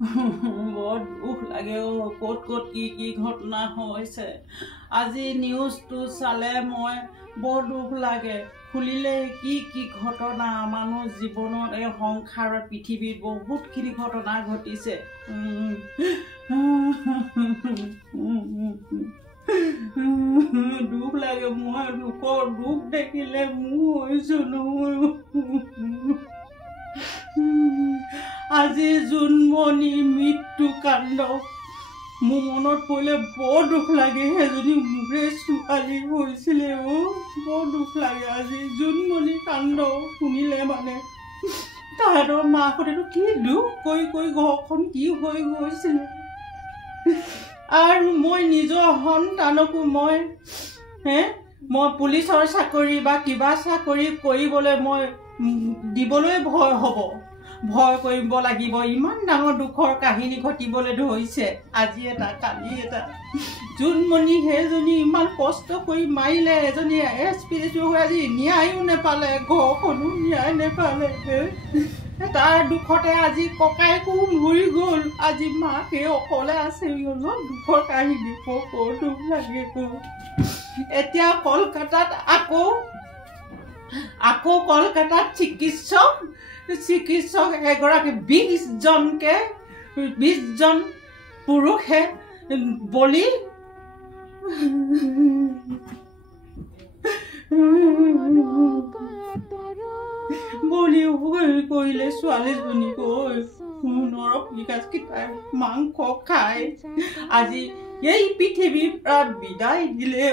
বৰ দুখ লাগে ক'ত ক'ত কি কি ঘটনা হৈছে আজি নিউজটো চালে মই বৰ দুখ লাগে খুলিলে কি কি ঘটনা মানুহ জীৱনত এই সংসাৰত পৃথিৱীত বহুতখিনি ঘটনা ঘটিছে দুখ লাগে মই লোকৰ দুখ দেখিলে মোৰ হৈছো নহয় আজি জোনমণি মৃত্যু কাণ্ড মোৰ মনত পৰিলে বৰ দুখ লাগে সেইজনী মোৰে ছোৱালী হৈছিলে বৰ দুখ লাগে আজি জোনমণি কাণ্ড শুনিলে মানে তাহাঁতৰ মাকহঁতেতো কি দুখ কৰি কৰি ঘৰখন কি হৈ গৈছিলে আৰু মই নিজৰ সন্তানকো মই পুলিচৰ চাকৰি বা কিবা চাকৰি কৰিবলৈ মই দিবলৈ ভয় হ'ব ভয় কৰিব লাগিব ইমান ডাঙৰ দুখৰ কাহিনী ঘটিবলৈ ধৰিছে আজি এটা কালি এটা জোনমণি সেইজনী ইমান কষ্ট কৰি মাৰিলে এজনী এছপিৰিটো হৈ আজি ন্যায়ো নেপালে ঘৰখনো ন্যায় নেপালে তাৰ দুখতে আজি ককাইকো মৰি গ'ল আজি মাকে অকলে আছে অলপ দুখৰ কাহিনী বৰ দুখ লাগে এতিয়া কলকাতাত আকৌ কলকাতাত চিকিৎসক এগৰাকী 20জন পুৰুষে বলি কৰিলে ছোৱালীজনীক নৰপিকাচকেইটাই মাংস খাই আজি এই পৃথিৱীৰ পৰা বিদায় দিলে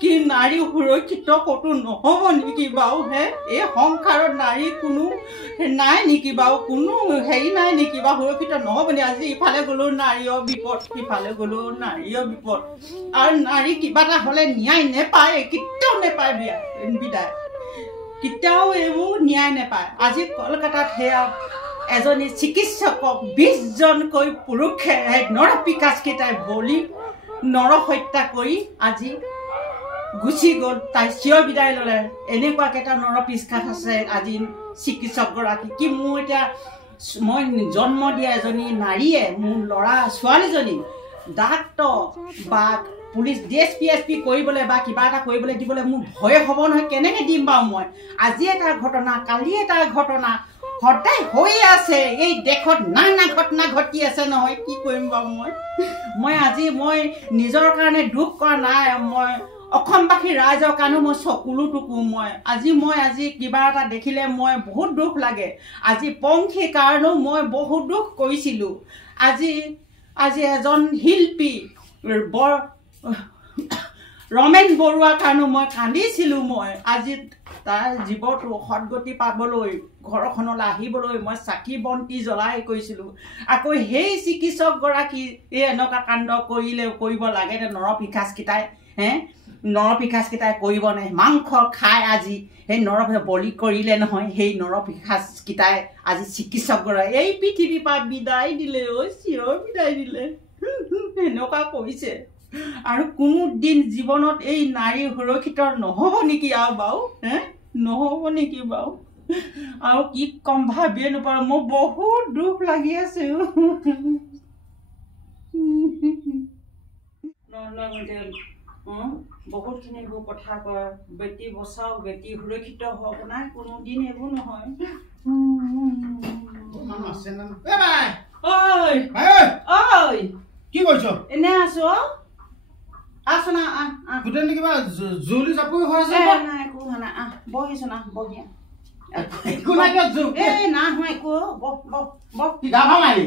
কি নাৰী সুৰক্ষিত ক'তো নহ'ব নেকি বাৰু এই সংসাৰত নাৰী কোনো নাই নেকি বাৰু কোনো হেৰি নাই নেকি বা সুৰক্ষিত নহ'ব নি আজি ইফালে গ'লেও নাৰীৰ বিপদ সিফালে গ'লেও নাৰীৰ বিপদ আৰু নাৰী কিবা এটা হ'লে ন্যায় নেপায় কেতিয়াও নেপায় বিদায় কেতিয়াও এইবোৰ ন্যায় নেপায় আজি কলকাতাত সেয়া এজনী চিকিৎসকক 20জনকৈ পুৰুষে নৰপিকাচকেইটাই বলি নৰহত্যা কৰি আজি গুচি গ'ল তাই চিৰ বিদায় ল'লে এনেকুৱাকৈ এটা নৰপিকাচ আছে আজি চিকিৎসকগৰাকী কি মোৰ এতিয়া মই জন্ম দিয়া এজনী নাৰীয়ে মোৰ ল'ৰা ছোৱালীজনী ডাক্তৰ বা পুলিচ DSP কৰিবলৈ বা কিবা এটা কৰিবলৈ দিবলৈ মোৰ ভয় হ'ব নহয় কেনেকৈ দিম বাৰু মই আজি এটা ঘটনা কালি এটা ঘটনা সদায় হৈ আছে এই দেশত নানা ঘটনা ঘটি আছে নহয় কি কৰিম বাৰু মই আজি মই নিজৰ কাৰণে দুখ কৰা নাই মই অসমবাসী ৰাইজৰ কাৰণে মই চকুলো টুকু মই আজি কিবা এটা দেখিলে মই বহুত দুখ লাগে আজি পংখীৰ কাৰণেও মই বহুত দুখ কৰিছিলোঁ আজি এজন শিল্পী ৰমেন বৰুৱাৰ কাৰণেও মই কান্দিছিলোঁ মই আজি তাৰ জীৱটো সদগতি পাবলৈ ঘৰখনলৈ আহিবলৈ মই চাকি বন্তি জ্বলাই কৈছিলোঁ আকৌ সেই চিকিৎসকগৰাকী এই এনেকুৱা কাণ্ড কৰিব লাগে নৰপিকাচকেইটাই কৰিব নাই মাংস খাই আজি সেই বলি কৰিলে নহয় সেই নৰপিকাচকেইটাই আজি চিকিৎসকগৰাকী এই পৃথিৱীৰ পৰা বিদায় দিলে চিৰ বিদায় দিলে এনেকুৱা কৰিছে আৰু কোনো দিন জীৱনত এই নাৰী সুৰক্ষিত নহ'ব নেকি আৰু বাৰু নহ'ব নেকি বাৰু আৰু কি কম ভাবিয়ে নাপাওঁ মোৰ বহুত দুখ লাগি আছে বহুতখিনি এইবোৰ কথা কয় বেটি বচাও বেটি সুৰক্ষিত হওক নাই কোনোদিন এইবোৰ নহয় কি কৰিছ এনে আছো আছো না গোটেই কিবা জুলি জাপৰি হৈ আছে নাই একো হোৱা নাই বহিছো না বহি একো নাই না হয় একো গা ভাল নাই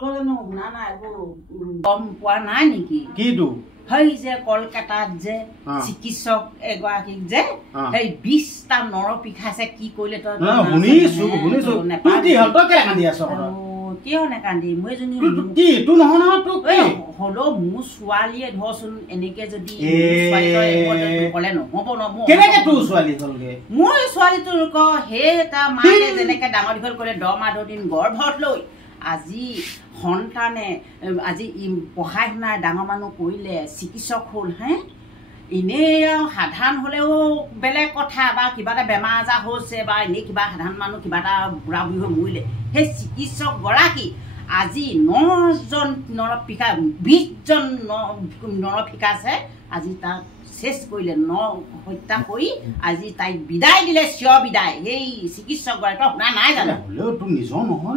তই জানো শুনা নাই একো গম পোৱা নাই নেকি কিটো সেই যে কলকাতাত যে চিকিৎসক এগৰাকীক যে সেই 20টা নৰপিকাচে কি কৰিলে তই শুনিছো কিয় নেকান্দি মই এজনী হলেও মোৰ ছোৱালীয়ে ধৰচোন এনেকে যদি কলে নহব মোৰ ছোৱালীটো সেই এটা মাকে যেনেকে ডাঙৰ দীঘল কৰিলে 10 মাহ 10 দিন গৰ্ভত লৈ আজি সন্তানে আজি পঢ়াই শুনাই ডাঙৰ মানুহ কৰিলে চিকিৎসক হ'ল এনেই সাধাৰণ হ'লেও বেলেগ কথা বা কিবা এটা বেমাৰ আজাৰ হৈছে বা এনেই কিবা সাধাৰণ মানুহ কিবা এটা বুঢ়া বুঢ়ী হৈ মৰিলে সেই চিকিৎসকগৰাকী আজি 9জন নৰপিকা 20জন নৰপিকা আছে আজি তাক শেষ কৰিলে হত্যা কৰি আজি তাইক বিদায় দিলে চিৰ বিদায় সেই চিকিৎসকগৰাকী শুনা নাই জানো হ'লেও তোৰ নিজৰ নহয়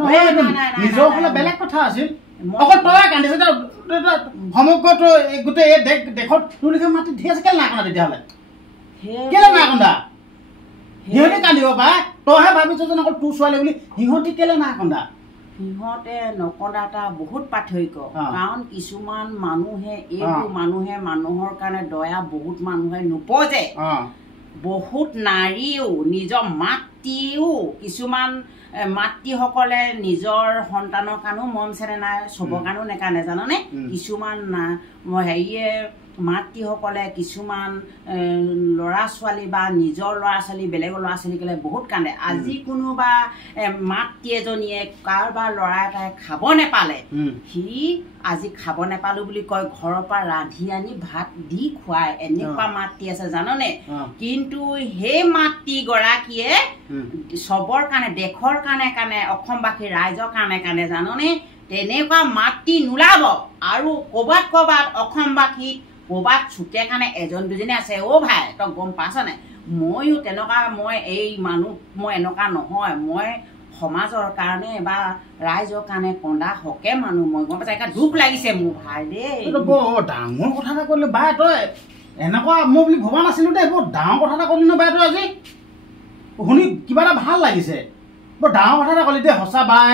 নিজৰ হ'লে বেলেগ কথা আছিল অকল তই কান্দিছে সমগ্ৰ গোটেই এই দেশত তোৰ লিখা মাতি ধেৰ আছে কেলে নাই কন্দা তেতিয়াহ'লে কেলে নাই কন্দা সিহঁতে কান্দিব পাৰে তইহে ভাবিছ যেন অকল তোৰ ছোৱালী বুলি সিহঁতি কেলে নাই কন্দা সিহঁতে নকন্দা এটা বহুত পাৰ্থক্য কাৰণ কিছুমান মানুহে এইবোৰ মানুহে মানুহৰ কাৰণে দয়া বহুত মানুহে নোপোজে বহুত নাৰীও নিজৰ মাতৃও কিছুমান মাতৃসকলে নিজৰ সন্তানৰ কাৰণেও মন চেনে নাই চবৰ কাৰণেও নেকানে জানানে কিছুমান হেৰিয়ে মাতৃসকলে কিছুমান ল'ৰা ছোৱালী বা নিজৰ ল'ৰা ছোৱালী বেলেগৰ ল'ৰা ছোৱালী গ'লে বহুত কান্দে আজি কোনোবা মাতৃ এজনীয়ে কাৰোবাৰ ল'ৰা এটাই খাব নেপালে সি আজি খাব নেপালো বুলি কয় ঘৰৰ পৰা ৰান্ধি আনি ভাত দি খুৱায় এনেকুৱা মাতৃ আছে জাননে কিন্তু সেই মাতৃগৰাকীয়ে চবৰ কাৰণে দেশৰ কাৰণে অসমবাসী ৰাইজৰ কাৰণে জাননে তেনেকুৱা মাতৃ নোলাব আৰু ক'ৰবাত অসমবাসীত ক'ৰবাত চুকে কাৰণে এজন দুজনী আছে ভাই তই গম পাইছ নাই ময়ো তেনেকুৱা মই এই মানুহ মই এনেকুৱা নহয় মই সমাজৰ কাৰণে বা ৰাইজৰ কাৰণে কন্দা হকে মানুহ মই গম পাইছা দুখ লাগিছে মোৰ ভাই দেই বৰ ডাঙৰ কথা এটা কৰিলে বাই তই এনেকুৱা মই বুলি ভবা নাছিলো দেই বৰ ডাঙৰ কথা এটা কৰিলি ন বাই তই আজি শুনি কিবা এটা ভাল লাগিছে বৰ ডাঙৰ কথা এটা ক'লি দেই সঁচা বাই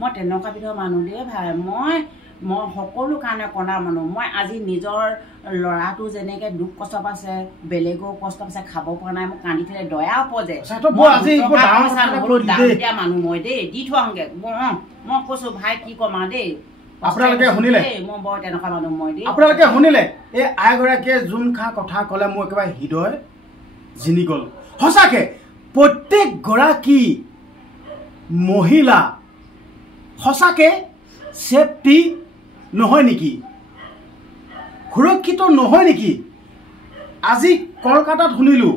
মই তেনেকুৱা বিধৰ মানুহ দেই ভাই মই সকলো কাৰণে কন্দা মানুহ মই আজি নিজৰ ল'ৰাটো যেনেকে দুখ কষ্ট পাইছে বেলেগৰ কষ্ট পাইছে খাব পৰা নাই মোক কান্দি থলে দয়া উপজে মানুহ মই দেই দি থওঁগে মই কৈছো ভাই কি কম দেই আপোনালোকে শুনিলে মই বৰ তেনেকুৱা মানুহ মই দেই আপোনালোকে শুনিলে এই আইগৰাকীয়ে যোনষা কথা ক'লে মোৰ একেবাৰে হৃদয় জিনি গ'ল সঁচাকে প্ৰত্যেকগৰাকী মহিলা সঁচাকে সেফটি নহয় নেকি সুৰক্ষিত নহয় নেকি আজি কলকাতাত শুনিলোঁ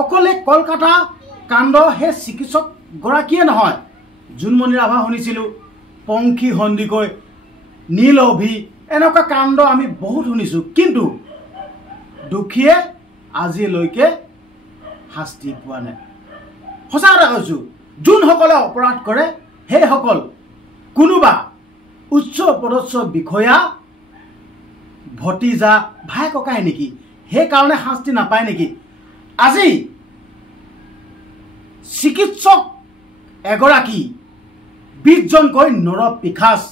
অকলে কলকাতা কাণ্ড সেই চিকিৎসকগৰাকীয়ে নহয় জোনমণি ৰাভা শুনিছিলোঁ পংখী সন্দিকৈ নীল অভি এনেকুৱা কাণ্ড আমি বহুত শুনিছোঁ কিন্তু দুখীয়ে আজিলৈকে শাস্তি পোৱা নাই সঁচা কথা কৈছোঁ যোনসকলে অপৰাধ কৰে সেইসকল কোনোবা উচ্চ পদস্থ বিষয়া ভতিজা ভাই ককাই নেকি সেইকাৰণে শাস্তি নাপায় নেকি আজি চিকিৎসক এগৰাকী 20জনকৈ নৰপিশাচ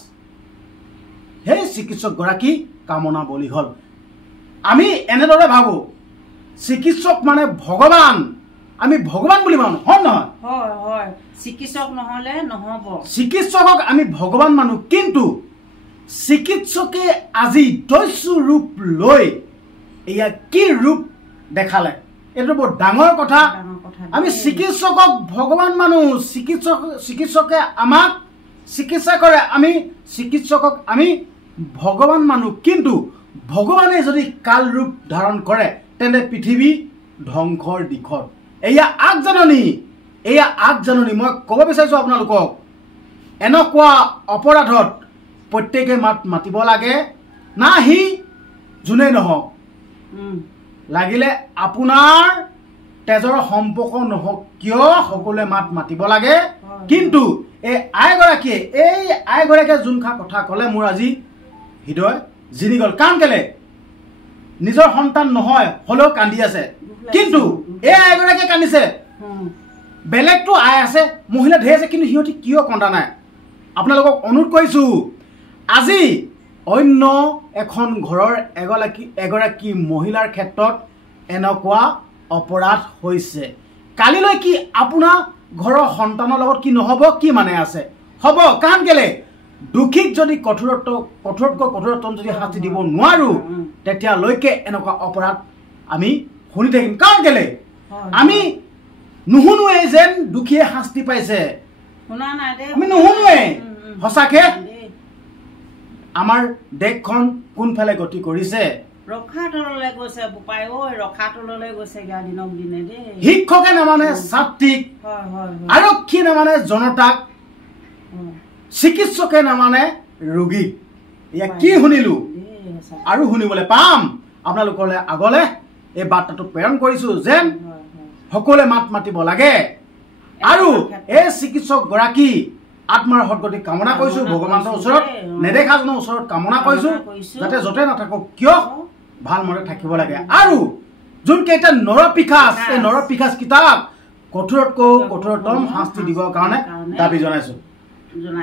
সেই চিকিৎসকগৰাকী কামনা বলি হ'ল আমি এনেদৰে ভাবোঁ চিকিৎসক মানে ভগৱান আমি ভগৱান বুলি মানো হয় নহয় হয় চিকিৎসক নহলে নহব চিকিৎসকক আমি ভগৱান মানো কিন্তু চিকিৎসকে আজি দস্যু ৰূপ লৈ এয়া কি ৰূপ দেখালে এইটো বৰ ডাঙৰ কথা আমি চিকিৎসকক ভগৱান মানো চিকিৎসকে আমাক চিকিৎসা কৰে আমি চিকিৎসকক আমি ভগৱান মানো কিন্তু ভগৱানে যদি কাল ৰূপ ধাৰণ কৰে তেনে পৃথিৱী ধ্বংসৰ দিশত এয়া আগজাননী মই ক'ব বিচাৰিছোঁ আপোনালোকক এনেকুৱা অপৰাধত প্ৰত্যেকে মাতিব লাগে না সি যোনে নহওক লাগিলে আপোনাৰ তেজৰ সম্পৰ্ক নহওক কিয় সকলোৱে মাতিব লাগে কিন্তু এই আইগৰাকীয়ে যোনষা কথা ক'লে মোৰ আজি হৃদয় জিনি গ'ল কাৰণ কেলে নিজৰ সন্তান নহয় হ'লেও কান্দি আছে কিন্তু এই আইগৰাকীয়ে কান্দিছে বেলেগটো আই আছে মহিলা ঢেৰ আছে কিন্তু সিহঁতি কিয় কন্দা নাই আপোনালোকক অনুৰোধ কৰিছোঁ আজি অন্য এখন ঘৰৰ এগৰাকী মহিলাৰ ক্ষেত্ৰত এনেকুৱা অপৰাধ হৈছে কালিলৈ কি আপোনাৰ ঘৰৰ সন্তানৰ লগত কি নহ'ব কি মানে আছে হ'ব কাৰণ কেলে দুখীক যদি কঠোৰতকৈ কঠোৰতম যদি শাস্তি দিব নোৱাৰোঁ তেতিয়ালৈকে এনেকুৱা অপৰাধ আমি শুনি থাকিম কাৰণ কেলে আমি নুশুনোৱে যেন দুখীয়ে শাস্তি পাইছে আমি নুশুনোৱে সঁচাকে আমাৰ দেশখন কোনফালে গতি কৰিছে ৰখাতললৈ গৈছে বোপাই ঐ ৰখাতললৈ গৈছে গা দিনক দিনে দেই শিক্ষকে নামানে ছাত্ৰীক আৰক্ষী নামানে জনতাক চিকিৎসকে নামানে ৰোগীক এয়া কি শুনিলো আৰু শুনিবলৈ পাম আপোনালোকলৈ আগলৈ এই বাৰ্তাটো প্ৰেৰণ কৰিছো যেন সকলোৱে মাত মাতিব লাগে আৰু এই চিকিৎসক গৰাকী আত্মাৰ সদগতি কামনা কৰিছো ভগৱানৰ ওচৰত নেদেখাজনৰ ওচৰত কামনা কৰিছো যাতে য'তে নাথাকক কিয় ভালমতে থাকিব লাগে আৰু যোনকেইটা নৰপিশাচ এই নৰপিশাচ কিতাপ কঠোৰতকৈ কঠোৰতম শাস্তি দিবৰ কাৰণে দাবী জনাইছো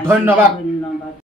ধন্যবাদ।